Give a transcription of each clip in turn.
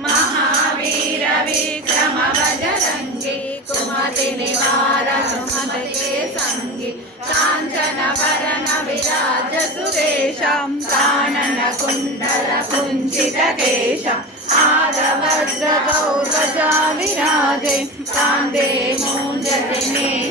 महावीर विक्रम बजरंगी कुमति निवार सुमते संगी कांचन वरण विराज सुरेशं कानन कुंडल कुंचित केशं आदवज्र गौरजा विराजे कांदे मूंजते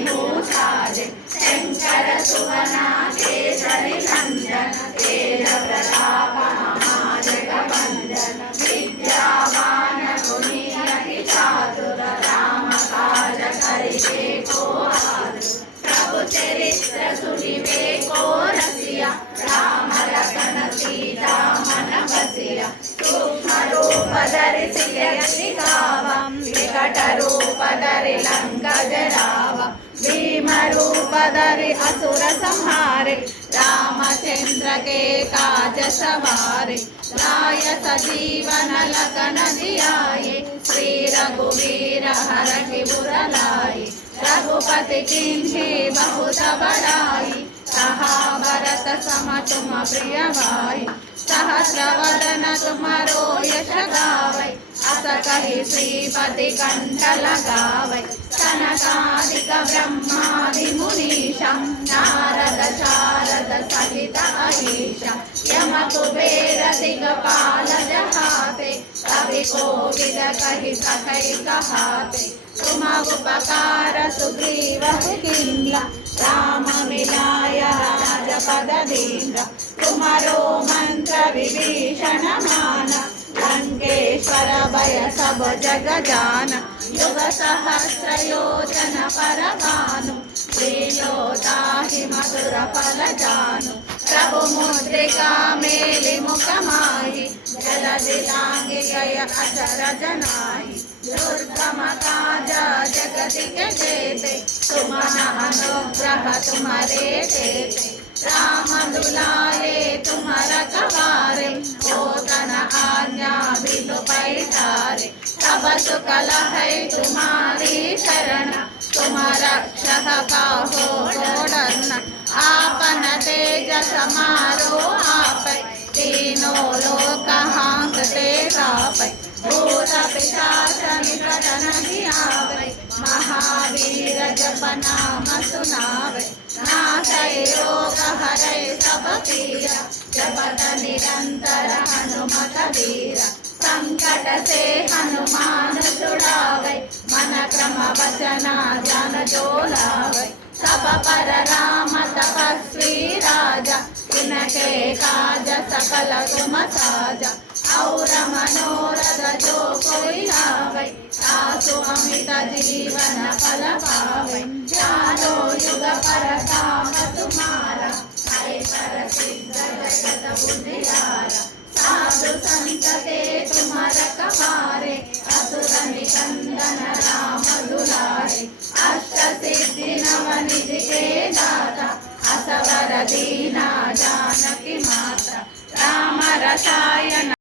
भूषाजे शंकर सुवना केसरी नंदन तेज प्रताप महाजगवंदन विद्यावान गुणियति चातुर राम काज करिबे को आतुर प्रभु चरित्र सुनिबे को रसिया राम लखन सीता मन बसिया सूक्ष्म रूप धरि सियति गावा विकट रूप धरि लंका जरावा भीम रूप धरि असुर संहारे रामचंद्र के काज सवारे लाय सजीवन लखन जियाए श्री रघुवीर हरषि उर लाए रघुपति कीन्ही बहुत बड़ाई कहा भरत सम तुम प्रिय भाई सहस्रवदन तुम्हारो यश गावै अस कहि श्रीपति कंठ लगावै सनकादिक ब्रह्मादि मुनीशं नारद शारद सहित अहीशं यम कुबेर दिगपाल जहाते कवि कोविद कहि सकै कहाते तुम उपकार सुग्रीव किन्ला राम मिलाय राजपद दीन्र तुम्हारो मंत्र विभीषण मान लंकेश्वर भय सब जग जान युग सहस्र योजन पर भानु श्रीलोताहि मधुर फल जानु प्रभु मुद्रिका मेलि मुख माहि जलधि लांघि गय अचरज नाहि दुर्गम काज जगति के जेते तुम अनुग्रह तुम्हारे तेते राम दुलारे तुम रखवारे होतन आज्ञा बिनु पैठारे तब सुख लहै तुम्हारी शरण तुम रक्षक काहू को डरना आपन तेज समारो आपै तीनों लोक हांकते कापै भूत पिशाच निकट नहीं आवै महावीर जप नाम सुनावै नाशै रोग हरै सब पीरा जपत निरंतर हनुमत वीरा संकट से हनुमान छुड़ावै मन क्रम वचन ध्यान जो लावै सब पर राम तपस्वी राजा इनके काज सकल तुम साजा और मनोरथ जो कोई लावै आसु अमित जीवन फल पावै चारो युग परधाम तुम्हारा ऐश्वर सिद्ध जगत बुद्धिहारा साधु संत के तुम रखवारे असुर निकंदन राम दुलारे अष्ट सिद्धि नव निधि के दाता असवर दीना जानकी माता राम रसायन